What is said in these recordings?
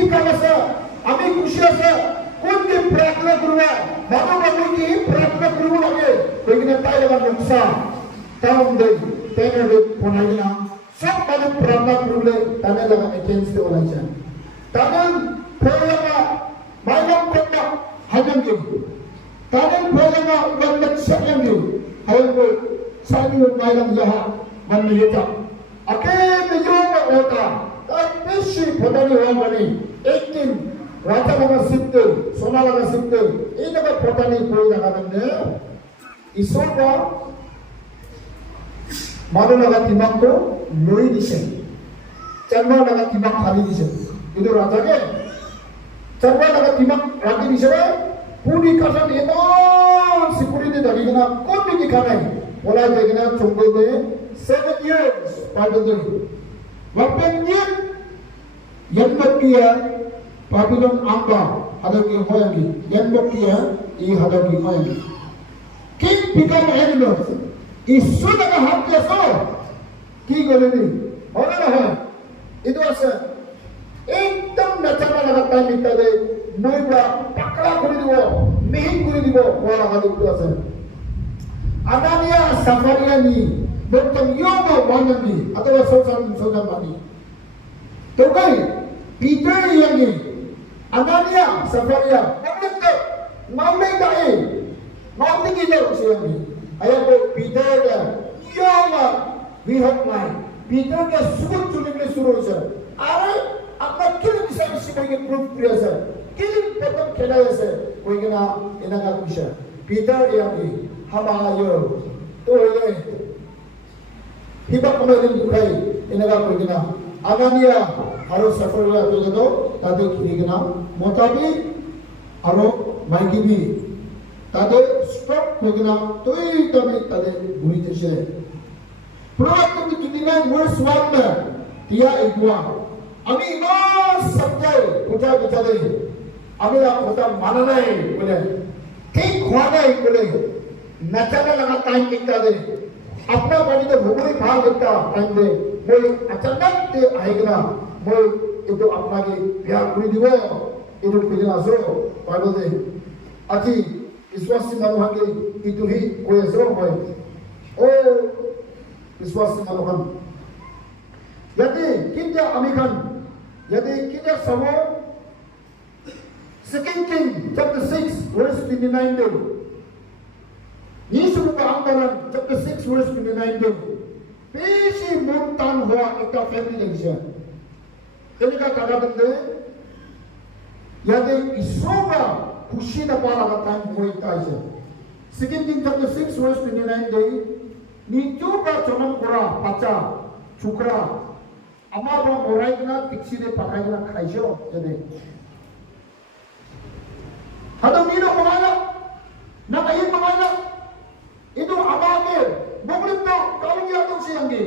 ठिकाणाचा आम्ही खुशी असा कोणती प्रार्थना करूया बाबा की प्रार्थना करू लागे कोई काय लगा नुकसा ताऊंदे तेने कोणाला सब बाजू प्रार्थना करूले त्याने लगा अगेंस्ट बोलायचं तानं फेरला मायला पडला हाजन घेऊ तानं फेरला वंदक सगळं घेऊ हायको सानी मायला जहा मन येता अके निजोम होता पेशी फोटानी हुआ बनी एक दिन राजा लगा सिद्धे सोना लगा सिद्धे इन लगा फोटानी कोई लगा बंदे ईश्वर का मानो लगा दिमाग को लोई दिशे चरवा लगा दिमाग खाली दिशे इधर राजा के चरवा लगा दिमाग राजी दिशे पूरी कसम ये तो सिक्योरिटी दरी के ना कोई भी दिखा नहीं बोला देखना चुंबक में 7 years पार्टन दे वपेन्य 연복기야 바빌론 앙바 하더기 호양기 연복기야 이 하더기 호양기 king become animals 이 수다가 합쳐서 기거리니 어느 해 이도서 एकदम नचाना लगाता मिटादे मोइबा पकड़ा कर दिबो मेहिन कर दिबो वाला का दिबो अनानिया सफरियानी बोतम योगो वाननी अथवा सोजन मानी तो कई पीटर यांगी अनानिया सफरिया मतलब मामले दाए मामले की जो उसे आया को पीटर का योगा विहत माय पीटर का सुबह चुने के शुरू हो सर अरे अपना किल विषय विषय के प्रूफ किया सर किल पतन खेला है सर कोई के ना इन्हें का कुछ पीटर यांगी हमारा यो तो ये हिबा कमेंट दिखाई इन्हें का कोई के ना अनानिया आरो सफरिया तो जतो तादे खिरिगना मोताबी आरो माइकिबी तादे स्टॉप होगना तोई तमे तादे भूरी जसे प्रोडक्ट की दुनिया वर्स 1 में दिया एकवा अभी नो समझाए उठा बिचा दे अभी आप होता माना नहीं बोले ठीक हुआ नहीं बोले नचाने लगा टाइम निकला दे अपना बड़ी तो भूरी भाग देता टाइम दे मोई अचानक ते आएगा मोई itu apalagi pihak berdua itu penjelaso pada deh aki iswasi manuhake itu hi koyesro boy oh iswasi manuhan jadi kita amikan jadi kita sama Second King chapter 6 verse 29 deh ni semua anggaran chapter 6 verse 29 deh पेशी मुक्तान हुआ एक family लगे तेलिका करा बंदे यादे इसोगा खुशी न पाला का टाइम कोई ताइसे सेकंड किंग चैप्टर 6 वर्स 29 दे नीचो का चमन कोरा पाचा छुकरा अमा बो मोराई ना पिक्सी दे पकाई ना खाइसो जदे हदो मीनो कमाला ना कहीं Kamala itu abangnya bukan tu kalau dia tu siang ni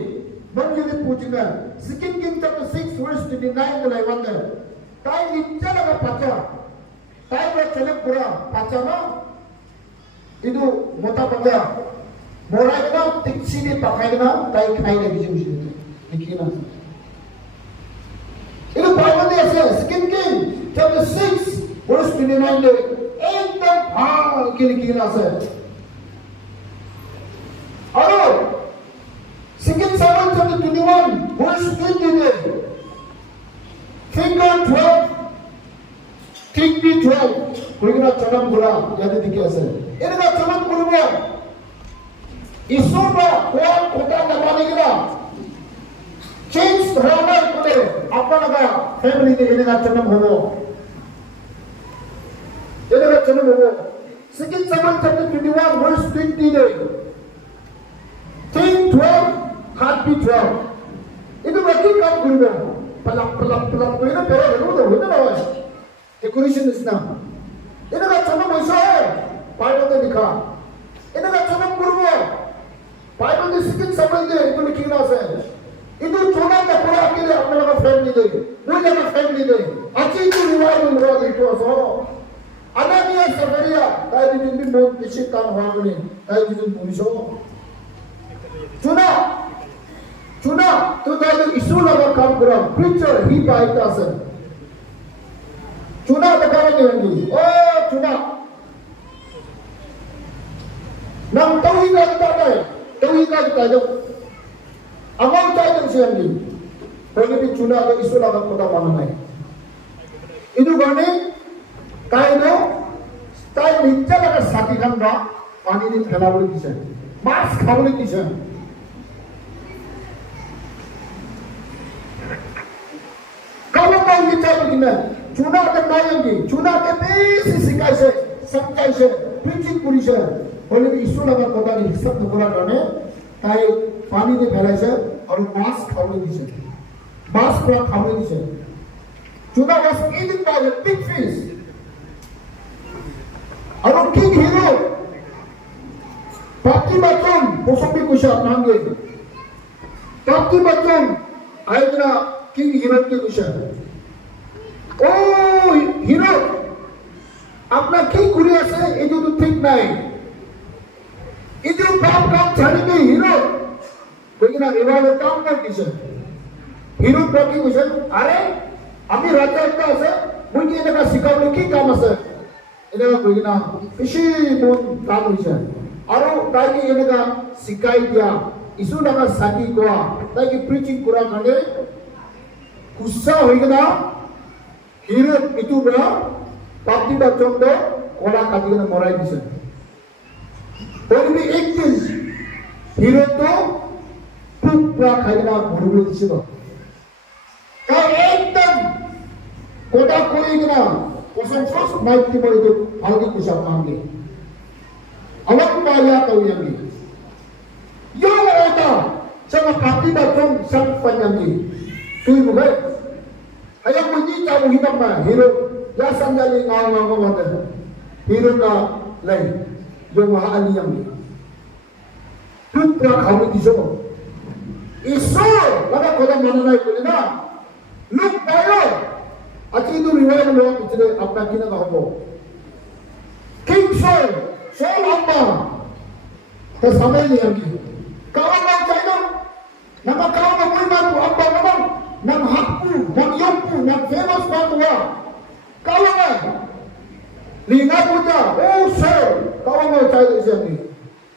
bagi pujian Second King chapter 6 verse 29 mulai mana tai ni cara baca tai baca pura baca na itu mota benda morai na tiksi ni pakai na tai khai lagi sini dikira itu Bible dia say Second King chapter 6 verse 29 le ekdam kira say Hello. Second Samuel chapter 21 verse 20 finger 12 king b 12 kuriga chanam gura yadi dikhe ase enega chanam kurbo isoba koa kota namani gira change rama kore apana family de enega chanam hobo Second Samuel chapter 21 verse 20 de King 12, heartbeat 12. Itu berarti kamu guru pelak itu perlu itu loh. Decoration Islam. Ini kan cuma masalah. Bible itu dikah. Ini kan cuma guru. Bible itu Second Samuel itu dikira saya. Itu cuma kapura akhirnya apa lagi family deh. Boleh lagi family deh. Aci itu riwayat murah itu asal. Anania Samaria, tadi itu mau diciptakan orang ini. Tadi itu musuh. Cuna, tu tadi isu lama kam kurang. Preacher, he baik tasen. Cuna berkawan lagi. Oh, cuna. Nang tahu kita ada. Tahu kita ada. Amau cai siang ni. Kalau ni cuna ada isu lawan kota mana naik. Itu gani. Kaino. Kai minta laga sakit kan dah. Pani ni kena boleh kisah. Mas kau boleh kisah. Kalau kau minta begini. Cuna ada naik. Cuna ada besi sikai se. Sampai se. Preaching puri se. Kalau ni isu lawan kota ni. Sab tu kena gani. Kai pani ni kena se. और mask खाने दीजिए mask पूरा खाने दीजिए Judah was eaten by the big fish और king hero party बच्चों पोषण भी कुछ मांगे पार्टी बच्चों आयतना किंग हीरो के कुछ ओ हीरो अपना किंग कुरिया से इधर तो ठीक नहीं इधर काम काम छाने में hero Begini, ibarat kamu kan kisah. Hidup bagi kisah. Are, kami raja itu asa. Mungkin ini kan sikap lagi kamu asa. Ini kan begini, kisi pun kamu kisah. Aru, tadi ini kan sikai dia. Isu dengan sakit gua. Tadi preaching kurang kali. Kusah begini. Hidup itu berapa? Tapi bacaan tu orang katikan morai kisah. Tapi ektis hidup tu पूरा खाएगा मुर्गी दिशे को क्या एकदम कोटा कोई क्या उसे first night की बड़ी तो आगे कुछ आप मांगे अलग पाया तो ये भी यो होता sama pati bacong sang panjangi tuh bukan ayam bunyi cabu hitam mah hero ya sanjali ngau ngau hero ka lain जो वहाँ आलियाँ में तुम क्या खाने की जो इस्रो लगा कोड़ा माना नहीं बोले ना लोग पायो अच्छी तो रिवाइव लोग पिछले अपना किना का हो किंग सोल अम्मा तो समय नहीं आती kawan mau China nama kawan mau mana tu apa nama nama hakku nama yampu nama famous mana kawan mana lina puja oh sir kawan mau China sini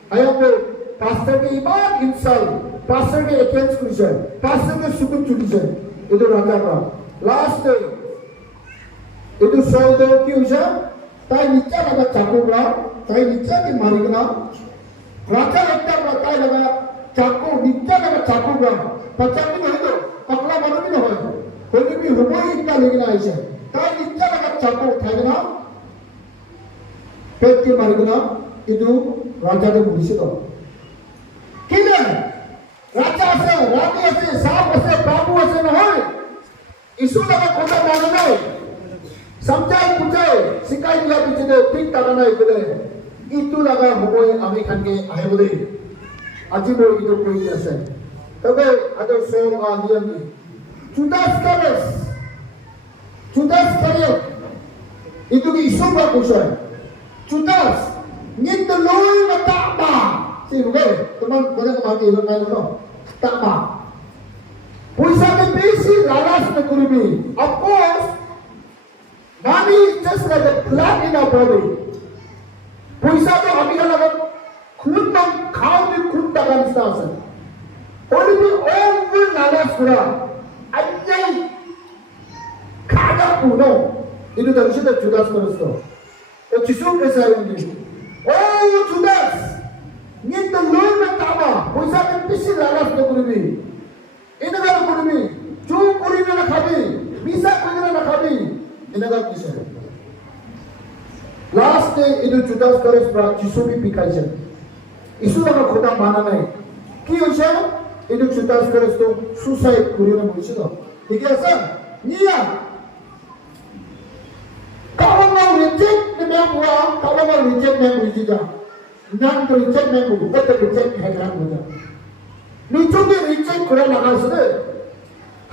ayam tu pastor ke iman insal pastor ke against Christian pastor ke sukun Christian itu raja ka last day itu soalnya kiusa tay nicca laga cakura tay nicca ke marikna raja ekta tay laga चाकू नित्या का चाकू का पचास भी नहीं तो पकड़ा बनो भी नहीं हो कोई भी हुआ ही इतना लेकिन ऐसे ताई नित्या का चाकू उठाएगा ना पेट के मारेगा ना इधर राजा के मुझसे तो किधर राजा से रानी से सांप से बाबू से न हो इसु लगा कोटा मारना नहीं समझाई पूछे सिखाई दिया पीछे दे ठीक करना है बोले इतु लगा हुआ ही अमेरिकन के आए बोले Aji boleh hidup koin biasa. Tapi ada seorang dia ni, Judas Kariot, itu di isu bagusan. Judas, ni telur tak ba. Si bukan, teman banyak kemati orang lain tu, tak ba. Puisa ke besi lalas ke kuribi. Of course, money is just like a blood in our body. Puisa tu ambil lawan. खून में खाओ भी खून तक अंस्ता है और भी over nalas हुआ अच्छे खाना पूरा इन्हें दर्शन तो जुदास करोस्तो तो चिसुम कैसा है उनकी ओ जुदास ये तो लोग में ताबा पैसा में पिसी नालास तो कुरिबी इन्हें का कुरिबी जो कुरिबी ना खाबी बीसा कुरिबी ना खाबी इन्हें का किसे लास्ट डे इन्हें जुदास करोस पर चिसुम भी पिकाई है इशू लगा खोटा माना नहीं कि उसे इधर चुतास करे तो सुसाइड कुरियर में मुझे तो ठीक है सर निया कावं में रिजेक्ट में हुआ कावं में रिजेक्ट में मुझे जा नाम तो रिजेक्ट में मुझे तो रिजेक्ट है क्या मुझे नीचों के रिजेक्ट कुरा लगा सके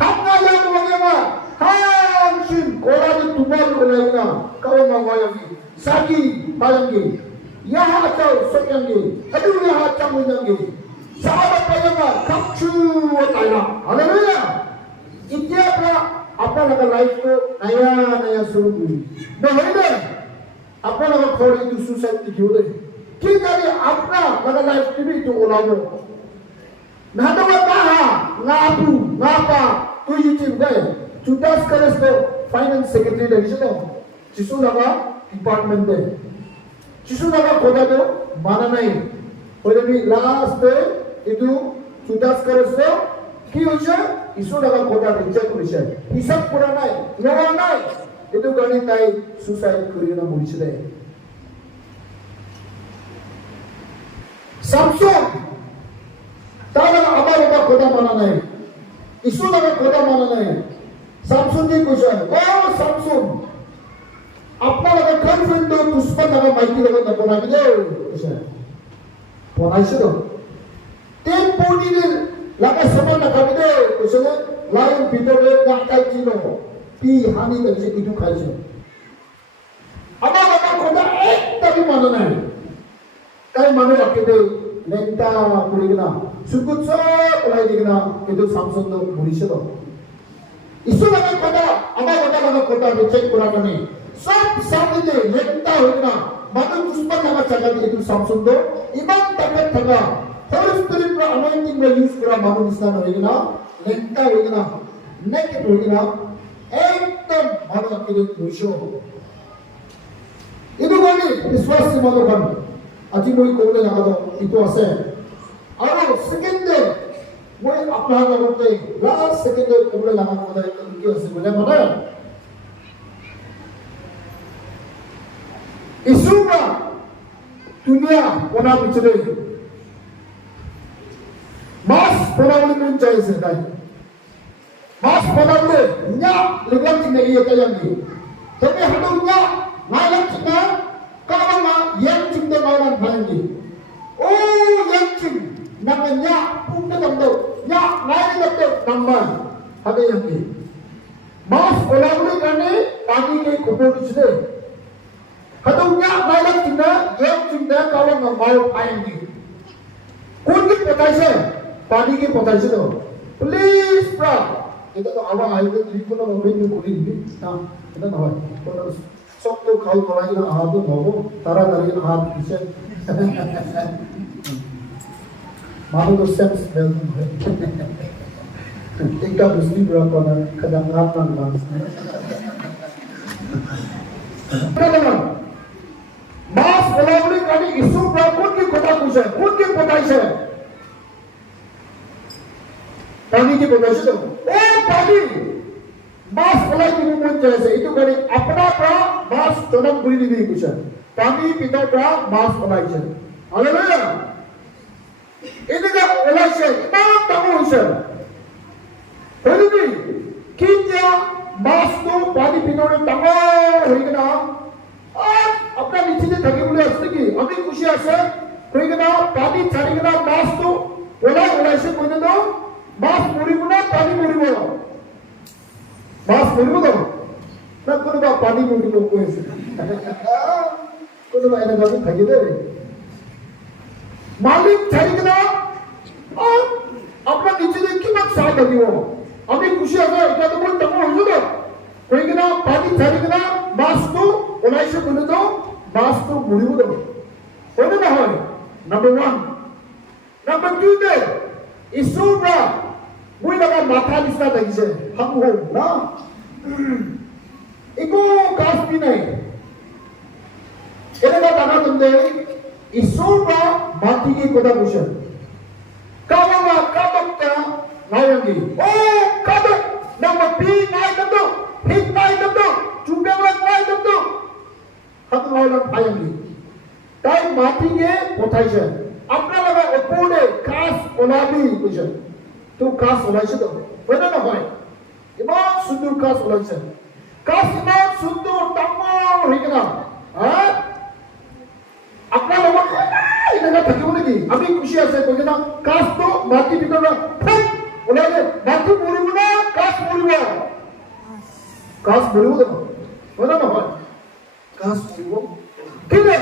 हम ना याद वगैरह हम शिन कोरा जो तुम्हारे को लगेगा कावं में वायंगी साकी पायंगी यहाँ अच्छा सोचेंगे, अभी यहाँ अच्छा मुझेंगे, सारा पैसा कच्चू होता है, हालेलुया, इतना আপনার লাইফ তো নয়া নয়া শুরু করি না হইলে আপনার খড় কিন্তু সুসাইড দেখিও দে কি জানি আপনার লাইফ টিভি তো ওলাবো না তো না না আপু না পা তুই ইউটিউব গায় Judas Karas to finance secretary লাগিছে তো যিশু লাগা ডিপার্টমেন্ট দে যিশু লাগা কোদা তো মানা নাই হইলে লাস্ট ডে ইদু Judas Karas তো কি হইছে যিশু লাগা কোদা রিজেক্ট করিছে হিসাব পুরা নাই লগা নাই ইদু গানি তাই সুসাইড করিও না মরিছে দে সামসন তারা আবার কোদা মানা নাই যিশু লাগা কোদা মানা নাই Samson ji kuch hai oh Samson apna laga girlfriend to dushman laga maiki laga na banai de kuch hai banai se to ten poni ne laga saman na khabi de kuch hai lion bitore na kai chilo pi hani de se itu khai se ama laga khoda ek tabi mana nai kai manu rakhe de lenta puri gina sukut so olai de gina itu Samson to muri se to इस लगा कोदा अमा लगा कोदा reject करा कने सब सामने लेता होना मानो दुश्मन लगा चला दे तू सामसुन दो इमान तकत थगा होली स्पिरिट का अनॉइंटिंग में यूज करा मानो निशान होइना लेता होइना नेकेट होइना एकदम मानो के दोषो इदु गानी विश्वास से मानो बन अति मोई कोले लगा दो इतो आसे और सेकंड डे मैं अपना करते लास्ट सेकंड में कोबड़े लगा को दे के उसे बोले मना इसुगा दुनिया कोना बिचरे मास परावली में चाहिए से दाई मास परावली न्या लगन चिने ये तयांगी तबे हतो न्या नायक चिना कावना यें चिंदे मावन भांगी ओ यें चिं namanya punta tamdo ya naik tamdo nama ada yang ni mas olahuli kane pagi ke kubur disini hatunya naik cinta yang cinta kalau mau ayam ni kunci potensi pagi ke potensi tu please bro itu tu awak ayam ni kalau mau beli kulit ni nah itu nak apa kalau sok tu kau kalau ini ahad tu mau tara dari ahad bisa मानो तो sense smell है एक का मुस्लिम रखो ना kadang lapang banget kadang mas olahuli kali isu berapun ki kota kusen kun ki kota ise pani ki kota ise oh pani mas oleh ki mun jaise itu kali apna pra mas tonam buri di kusen pani pita pra mas oleh ise haleluya ini kan oleh ise imam tamu ise Holy Kinja Mastu Padi Pinone Tamo Higana अपना नीचे से थके बोले असली की अभी खुशी ऐसे कोई कहना पानी चारी कहना मास तो बोला ऐसे कोई ना तो मास पूरी बोला पानी पूरी बोला मास पूरी बोला ना कोई बात पानी पूरी बोला कोई ऐसे कोई बात ऐसा कभी थके दे मालिक चारी कहना अपना नीचे से कितना साथ लगी वो अभी खुशी ऐसे क्या तो बोल तमो हो जाओ कोई कहना पानी चारी कहना मास तो बोला ऐसे कोई ना तो Mastu buriudo. Ono na hoy. Number 1. Number 2 de. Isubra. Mui naga matha lista dagise. Ham ho na. Iko kaspi nai. Ene na dana tunde. Isubra mati ki koda kushan. Kawa kabakta nayangi. Oh kabak. Number P nai tabdo. Hit nai tabdo. Chumbewa nai tabdo. हम औरत आएंगे time मातेंगे potential अपना लगा ओपोने कास ओलाबी कुछ तो कास ओलाइसे तो बना ना भाई इमान सुंदर कास ओलाइसे कास इमान सुंदर तमाम हिगना हाँ अपना लगा इधर थके बोले की अभी खुशी ऐसे कोई ना कास तो माती बिकर ना फिर ओलाइसे माती पूरी बुना कास पूरी बुना बना ना भाई kas beribu, kini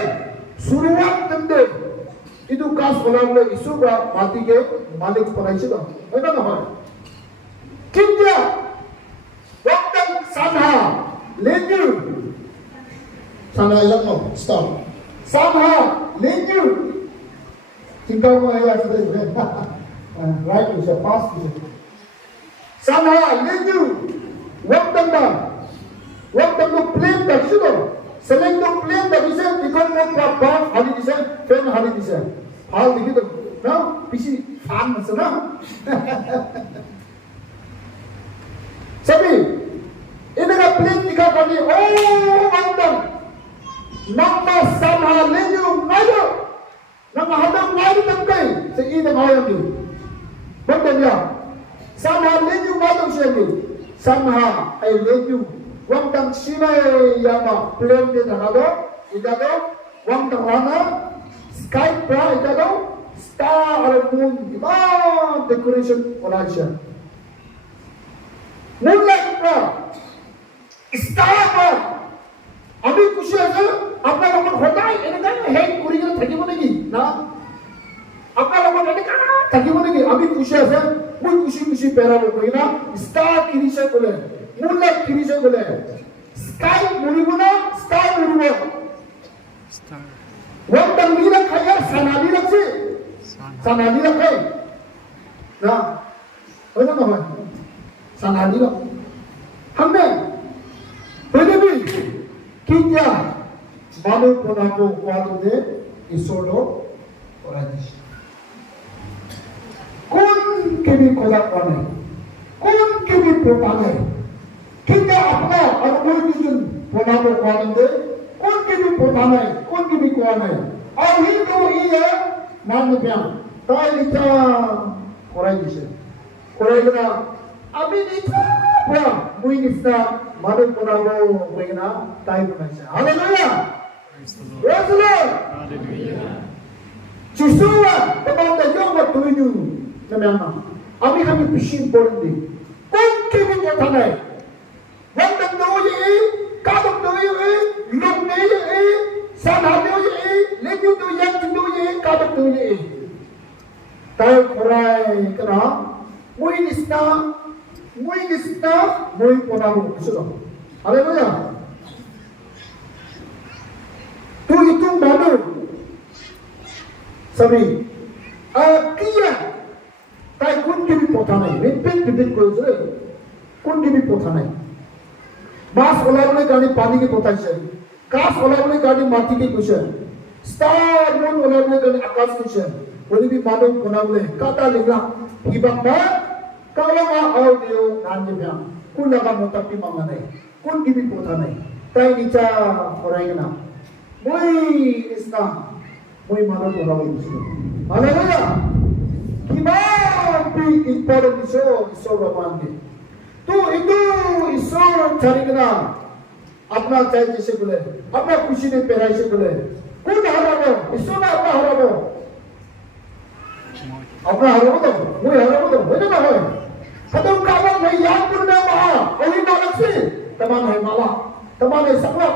suruhan tende itu kas boleh isu ber mati ke malik perai sudah, ada apa? Kini dia, Sanha, Lenyu. Sanha ilang mo, stop. Sanha, Lenyu. Tinggal mo ay today. Right, you say pass. Sanha, Lenyu. Walk them to plane that should. Select the plane that is a become more proper. How did you say? Fan, how did you say? How did you no? PC fan, so now. Sabi, ini ka plane di ka kami. Oh, andam. Nama Sanha Lenyu ngayo. Nama hadam ngayo tangkay. Sa ina ngayon din. Betul ya? Sanha Lenyu ngayo siya din. Sanha ay Lenyu. Wangdang Sinai yama plane din nakado. Idado. Wangdang rana. Sky pra idado. Star or moon. Iba decoration wala siya. Moonlight pra. Star pra. अभी कुछ ऐसा अपना लोगों को होता है इन्हें क्या है कुरियन थकी बनेगी ना अपना लोगों ने कहा थकी बनेगी अभी कुछ ऐसा कोई खुशी पैरा बोलेगी ना स्टार किरीशे बोले मूनलाइट किरीशे बोले स्काई मुड़ी बोला स्टार मुड़ी बोला वो तंगी रखा यार सनाली रखे ना हो ना हो सनाली रख हमने पहले भी Kita malu ponaku kuat de isodo orangis. Kun kini kolak panai, kun kini popanai. Kita apa? Aku mungkin ponaku kuat de, kun kini popanai, kun kini kuanai. Ahi kau iya nama piang. Tai kita orangis. Orangina, abi kita piang. Muinista malu ponaku muina. Hallelujah! Praise the Lord! Hallelujah! Chisua, about the young what do you do? Ami kami fishing board di. Kung kimi ko tanay. Wandang do ye, kadok do ye, log do ye, sanha do ye, lenyu do ye, do ye, kadok do ye. Tayo kuray kana. Muinista, muy ponamu. Hallelujah! Tu itu malu. Sabi, kia, tay kun kini potanai, repeat koise, kun kini potanai. Mas olah boleh gani pani ke potai se, kas olah boleh gani mati ke koise, star moon olah boleh gani akas koise. Boleh bi malu kona boleh kata ligla, ibang na, kalau ma audio nanje biang, kun laga motapi manganai, kun kini potanai. Tay nica orang ina. Muy isna, muy malo por la visión. Aleluya. Kimampi important iso ramande. Tu itu iso cari kena. Apna cai jese boleh, apna खुशी ने पहराई से boleh. कौन हराबो? इso ना अपना हराबो. अपना हराबो तो, muy हराबो तो, वो ना है. Kadang kawan मैं याद करने महा, ओही मालक से, तमाम है माला, तमाम है सकला,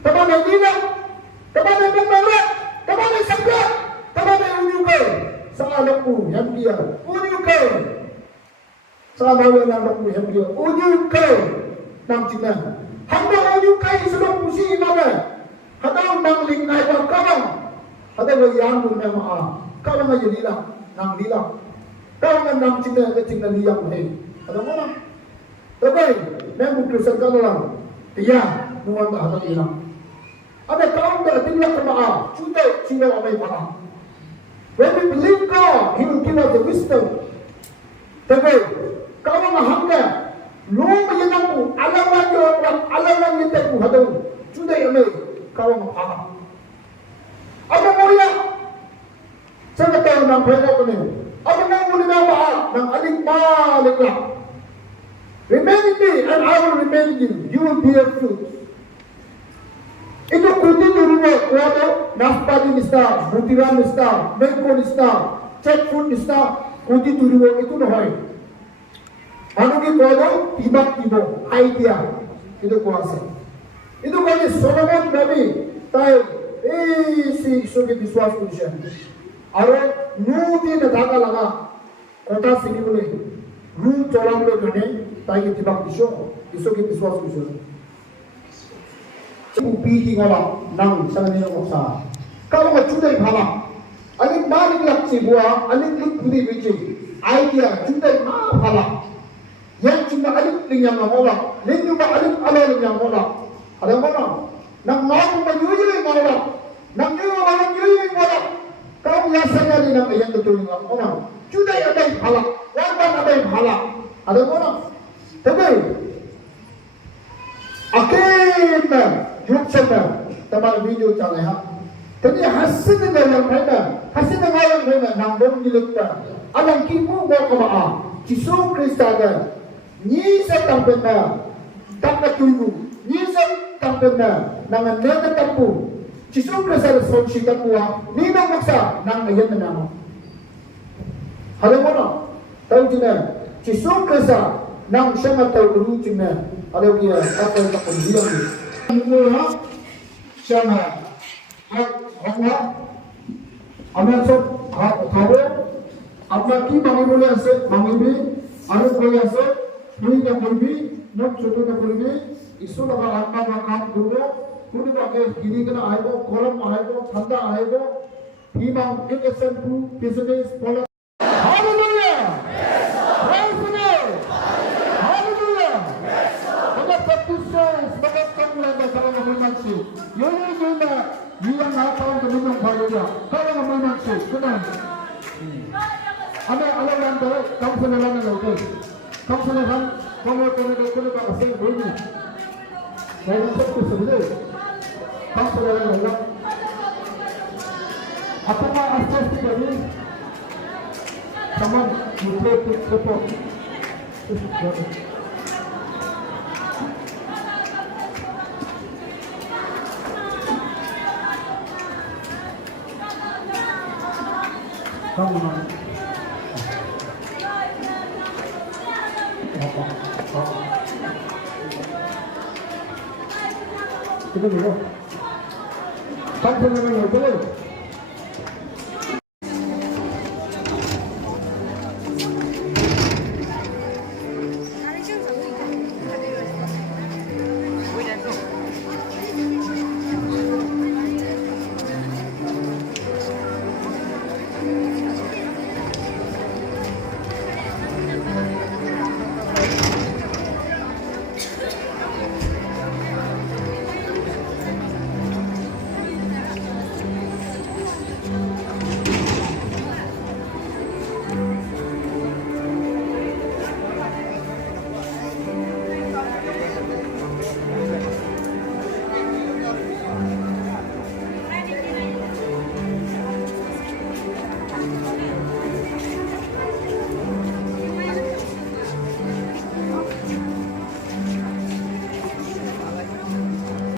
तमाम है दीना. Teman yang membawa, teman yang segera, teman yang unyukai. Salah lembu yang dia unyukai. Salah yang lembu yang dia unyukai. Nam Cina. Hamba unyukai sebab musi mana? Hadang nang ling naik kawan. Hadang yang punya maaf. Kawan aja lila, nang lila. Kawan nam Cina ke Cina liang hei. Hadang mana? Tapi, memang Kristen kalau dia nuan tak ada hilang. Ada kaum dah tinggal kemaaf, cinta orang maaf. When we believe God, He will give us the wisdom. Tapi kalau mahangga, lu menyenangku, alaman yang terku hadau, cinta yang kaum maaf. Apa moya? Saya tahu nang berapa ni. Apa nang boleh maaf, nang alik maliklah. Remain in me, and I will remain in you. You will bear fruit. Itu kuti dulu kuado naspati nista, mutiran nista, mango nista, jackfruit nista, kuti dulu itu nohai. Manu ki kuado tibak tibo idea itu kuasa. Itu kali Solomon Nabi tahu si isu ke biswas punya. Aro nuti nadaga laga kota sini boleh, nu coram boleh kene tahu tibak bisu Isogit iswas usul. Upi ngolah nang sangat ni ngoksa. Kalau ngacudai phala, alik balik lak cibua, alik lik pudi bici. Idea cudai ma phala. Yang cuma alik yang ngolah, lik juga alik alal yang ngolah. Ada ngolah. Nang ngau menyuyui ngolah, nang nyuyui ngolah. Kau biasanya di nang yang betul ngolah. Cudai ada phala, warban ada phala. Ada ngolah. Tapi akhirnya YouTube teman video channel ha. Tapi hasil yang mana nanggung dilekta. Alang kipu gua kama Jisu Kristus ni setang benar tak tunggu ni setang benar nangan nega tapu Jisu Kristus sonsi tapua ni nang maksa nang ayan na namo. Halo mana? Tahu tidak? Jisu Kristus nang siya tahu dulu cina ada dia apa yang tak pendiam ni. Mula siya Allah amat so tahu apa ki mangi ase mangi aru boleh ase puri na puri nak choto na puri isu laga atma ka kaam dulu kudu bage kini kana aibo kolam aibo thanda aibo imam education to business policy. Hallelujah. Praise the Lord. Hallelujah. Pada petusa sebagai kamulah dalam memanci. Yoyo na yang apa yang menung bahagia. Kalau memanci, kenal. Ada yang tu, kamu senaran itu. Kamu senaran, kamu asal boleh. Saya tu sebenarnya. Kamu senaran itu. Apakah asal tadi? Someone you play to support. Come on. Kita dulu. Kan sebenarnya itu.